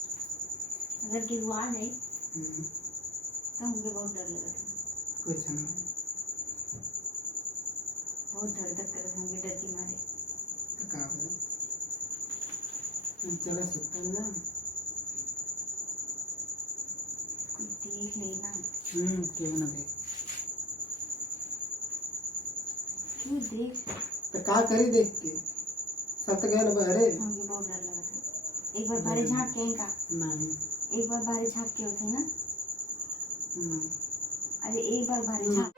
अगर कि वो आ जाए तो मुझे बहुत डर लगा था। कुछ नहीं, बहुत धड़धड़ कर रहा था डर के मारे। तो का चला सकता ना, कोई देख लेना। क्यों ना देख, क्यों देख, तो का करी देख के सत गया अरे मुझे बहुत डर लगा था। एक बार बाहर झांक के इनका नहीं एक बार बाहर झांक के होते ना, नहीं अरे एक बार बाहर झांक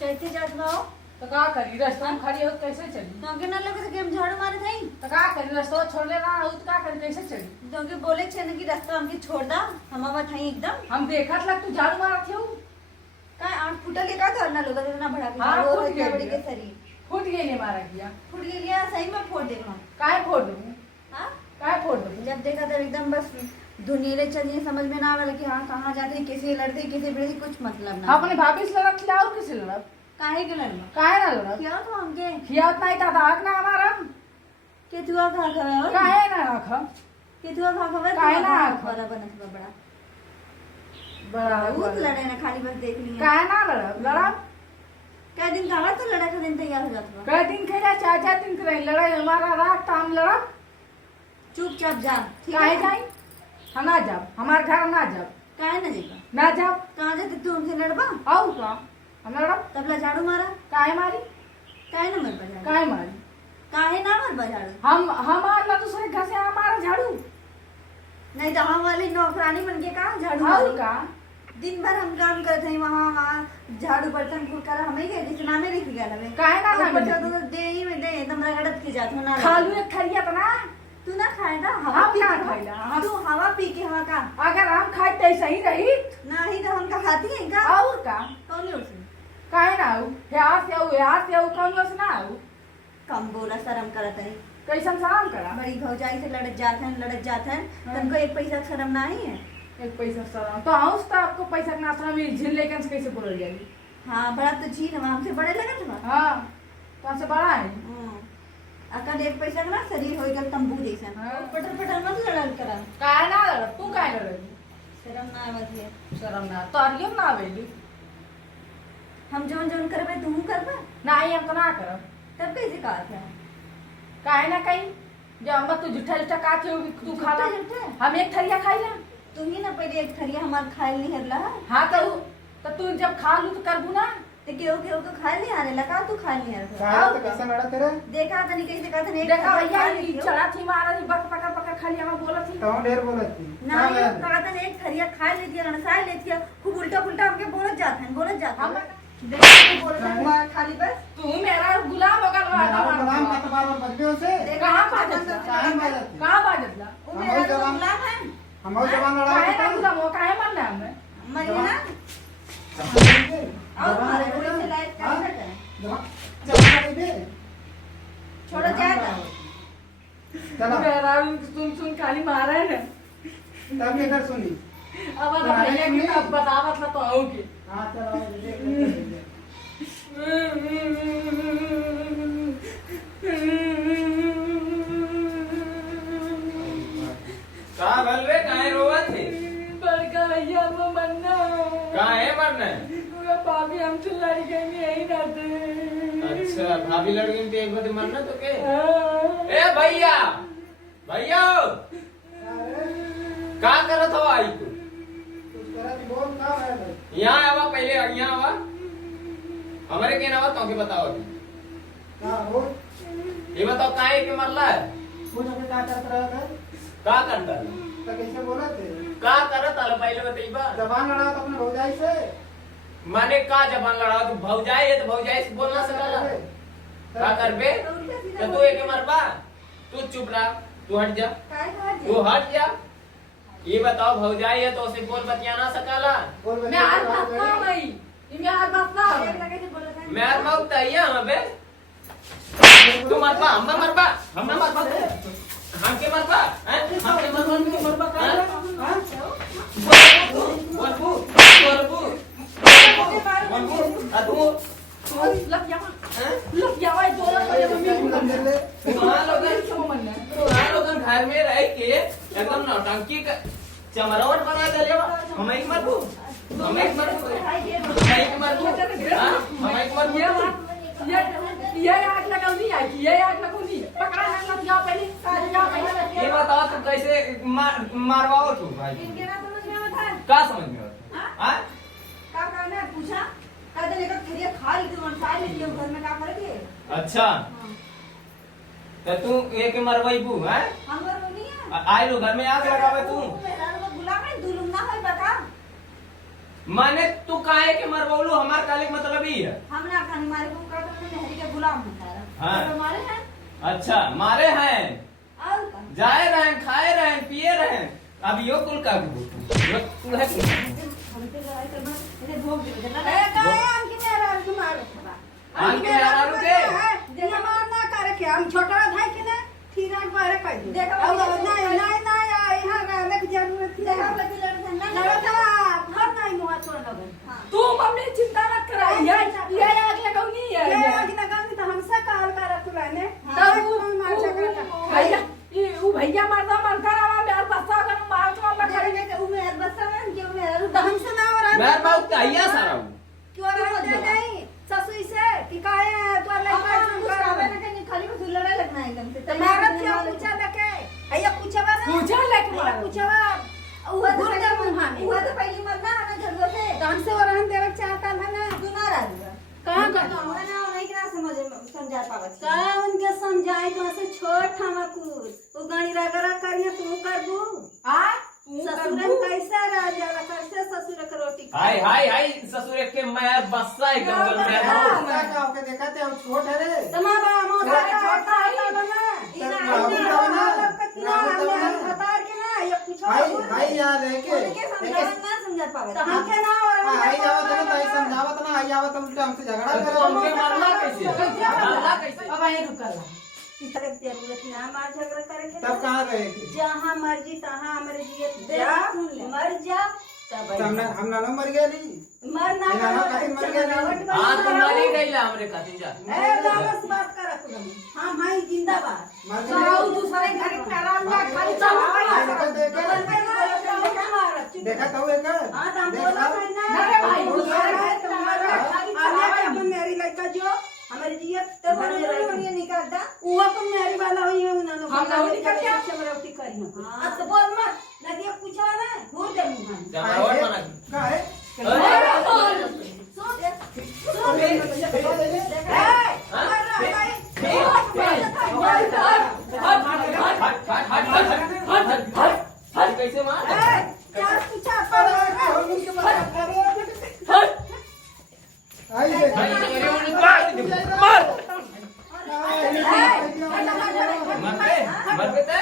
कैसे जात बाओ तो का करी रास्ता में खड़ी हो कैसे चली? तो ना लगे तो हम झाड़ू मारे थे तो का करी रास्ता छोड़ लेना हो तो का करी कैसे चली? तो बोले छे ना कि रास्ता हमके छोड़ दा, हम आवत हई एकदम। हम देखत लग तू झाड़ू मारत हो का आठ फुटा लेका तो ना लोग इतना बड़ा के हाँ, झाड़ू फूट और इतना गई बड़ी के है। शरीर फूट गई ने मारा किया फूट गया, सही में फोड़ देगा। काहे फोड़ दूं? हां काहे फोड़ दूं? जब देखा तब एकदम बस धुनीले चलिए, समझ में ना आवे कि हां कहां जाते किसे लड़ते किसे भिड़ते, कुछ मतलब ना। अपने भाभी से लड़त खिला और किसे लड़त? काहे के लड़ना काहे ना लड़त? क्या तो हमके खियात नहीं था दाग ना हमारा केतुआ खा खा काहे ना रख केतुआ खा खा काहे ना खा? बड़ा बनत बा बड़ा बड़ा बहुत लड़े ना, खाली बस देख लिए। काहे ना लड़त? लड़त क्या दिन कहा तो लड़ा का दिन तैयार हो जाता बा। कई दिन खेला चाचा दिन करे लड़ाई हमारा रात टाइम लड़त चुपचाप जा, ठीक काहे है? जाई? हम ना जाब, हमार घर ना जाब, काहे ना जेबा? ना जाब कहां जाते तू हमसे लड़बा? और का हम लड़ब तबला झाड़ू मारा, काहे मारी? काहे ना मर बजा, काहे मारी? काहे ना मर बजा। हम हमार ना दूसरे घर से हमारा झाड़ू नहीं तो हम वाली नौकरानी बन के कहा झाड़ू और मारी? का दिन भर हम काम करते हैं वहाँ झाड़ू बर्तन कुल कर हमें क्या जिस नामे लिख गया लवे काहे ना ऊपर नामे से लिख? तो दे ही में दे एकदम रगड़त की जात हो ना। खालू एक खरिया तना तू ना खाएगा हवा हम पी ना के खाइला, हवा- हम- तू हवा पी के हवा का अगर हम खाए तो सही रही नहीं तो हम का खाती है का और का कौन है उसमें काहे ना आऊ यार से आऊ कौन से ना आऊ कम बोला शर्म करत है। कैसन सलाम करा बड़ी भौजाई से लड़त जात है हाँ। तुमको एक पैसा का शर्म नहीं है। एक पैसा सलाम तो आऊं तो आपको पैसा के नाम में झिल लेकर से कैसे बोल जाएगी? हाँ बड़ा तो जी ना हमसे बड़े लगे थे हां कौन से बड़ा है? अकल एक पैसा का ना शरीर हो गया तंबू जैसा। हाँ। पटर पटर मत लड़ल करा, काहे ना लड़ तू काहे लड़ेगी? शर्म ना आवत है। शर्म ना तारियो ना आवेली हम जौन जौन करबे तू करबे नहीं हम तो ना करब तब कैसे कहा था? काहे ना कहीं जब हम तू झूठा झूठा काथे होगी तू खाला झूठे? हम एक थरिया खाइला तू ही ना पहले एक थरिया हमार खाए नहीं हरला है हाँ तो तू जब खा लू तो करबू ना तो केहू तो खाए नहीं हारे लगा तू खाए नहीं हारे का तो कैसा लड़ा तेरे देखा तनी कैसे कहत नहीं देखा भैया ये चढ़ा थी मारा थी बक पकड़ पकड़ खाली हम बोला थी तो ढेर बोलत थी ना ये कहत नहीं एक थरिया खाए लेती है नसाए लेती है खूब उल्टा पुल्टा हमके बोलत जात हम है देखा तू बोलत है खाली बस तू मेरा गुलाम हो गया नाम का तो बार-बार बदले उसे कहां बाजत काहे बाजत थी? कहां बाजत ला वो मेरा तो गुलाम है हम और जवान लड़ा काहे ना गुलाम हो काहे मरना हमें मरिए ना और जवान हमारे कोई से लायक कैसे है जवान दे छोड़ो जाएगा चला मेरा सुन खाली मारा है ना तब इधर सुनी अब भैया की अब बतावत ला तो आओगे हां चलो देख का भल रे काहे रोवत है? बड़का भैया वो मरना काहे मरना है? पूरा भाभी हमसे लड़ गई नहीं यही रहते अच्छा भाभी लड़ गई तो एक बार मरना तो के ए भैया भैया का करत हो आई तू कुछ करा दी बोल का है भाई यहाँ आवा पहले यहाँ आवा हमारे के नावा तो के बताओ अभी का हो ये बताओ काहे के मरला है कुछ अभी का करत रहा था का करता है? तो कैसे बोला थे का करत आला पहले बताइबा जवान लड़ा तो अपने भौजाई से माने का जबान लड़ा तू भौजाई है तो भौजाई से बोलना सकला का करबे तो तू एके मरबा तू चुप रहा तू हट जा काय कहा तू हट जा ये बताओ भौजाई है तो उसे बोल बतिया ना सकला बोल मैं आज बसना भाई ये मैं आज बसना मैं आज मौत है यहाँ पे तू मरबा हम मरबा हम मरबा हम के मरबा हैं हम के मरबा का हां बोल बू तू लपियावा हैं? लपियावा दोनों को जब मम्मी तुम्हारा लोगन घर में रह के एकदम नौटंकी का चमरावट बना दे हम एक मर दू हम एक मर दू ये आग लगाओ नहीं आई ये आग लगाओ नहीं पकड़ा है लपिया पहले ये बताओ तुम कैसे मारवाओ तू भाई इनके ना समझ में आता है क्या समझ में आता हाँ? है क्या करना है पूछा कहते लेकर खरिया खा ली तुम अंसार ले लियो घर में क्या करोगे अच्छा तो तू एक मरवाई बू है हमर वो नहीं है आई लो घर में आग लगावे तू मेरा लोग गुलाम है दुलुम ना होई बता माने तू काहे के मरवालू हमार काले मतलब ही है हम ना खाने मारे को कहते हैं नहरी के गुलाम होता है हाँ। तो हमारे हैं अच्छा मारे हैं और का जाए रहें खाए रहें पिए रहें अब यो कुल का यो कुल है कुल। हम पे लड़ाई करना इन्हें भोग दे देना ए काहे आंकी मेरा तुम्हारे आंकी मेरा आलू के? दिन मारना करे के हम छोटा था कि ना ठीरा बारे कर दे देखो, नहीं नहीं नहीं यहां रहने की जरूरत देखा नहीं लगे लड़ते हैं लगा ना था घर नहीं मुआ छोड़ लगन हाँ। तू मम्मी चिंता मत कर ये आग लगाऊ नहीं है ये आग लगाऊ तो हमसे काल कर तू रहने हाँ। तब वो मार सकता भैया ये वो भैया मरदा मरता रहा मेरे बस्ता कर मार तो मैं करेंगे कि उमेर बसा में कि उमेर तो हमसे ना हो रहा मैं बहुत तहिया सारा हूँ क्यों रहते नहीं ससुई से कि काहे तो ले कुछ आवे ना कहीं खाली बस लड़ाई लगना है एकदम से तो मारा क्या पूछा लके भैया पूछवा ना पूछा लके मारा पूछवा हुआ तो घुर जा मुंह में हुआ तो पहली मरना आना जरूरत है तो हमसे और हम देवे चाहता था ना सुना रहा है कहां करना मैं ना नहीं कि ना समझा पावत का उनके समझाई तो से छोट हम कुछ वो गाड़ी रगड़ा करिए तू करबू आ ससुर कैसे रह जाला कैसे ससुर के रोटी हाय हाय हाय ससुर के मैं बस्सा एकदम गल में हाँ। क्या क्या होके देखा थे हम छोट है रे तुम्हारा मौसा का छोटा है बना बता के ना ये पूछो हाय यार है के उनके समझावत ना समझा पावत तो हमके ना और हाय आवत ना ताई समझावत ना हाय आवत उल्टा हमसे झगड़ा तो करे हमके मारना कैसे मारना कैसे अब यही रुकल इतने जरूरत ना मार झगड़ा करेंगे तब कहां रहे थे जहां मर्जी तहां मर्जी जा मर जा तब हम ना मर गए नी मर ना ना, ना, कहीं मर गया नहीं। हां तो मारी गई ला हमरे खातिर जा ए दावस बात कर तुम हां भाई जिंदाबाद मर जाओ दूसरे घर पे आराम ना खाली चलाओ देखा तो एक हां हम बोला ना अरे भाई दूसरे घर तुम्हारा खाली चलाओ अपन मेरी लड़का जो हमारी जियत तो ये निकालता वो अपन मेरी वाला हुई है उन्होंने हम रोटी करके आप समरोटी करी अब तो बोल मत नदिया पूछा ना भूल दे मुंह चमरावट बना का है कैसे मार आई देख मर पे ते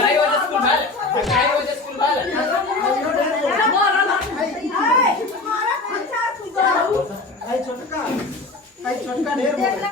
लगाई वजह स्कूल भाल लगाई वजह स्कूल भाल आई छोटका ढेर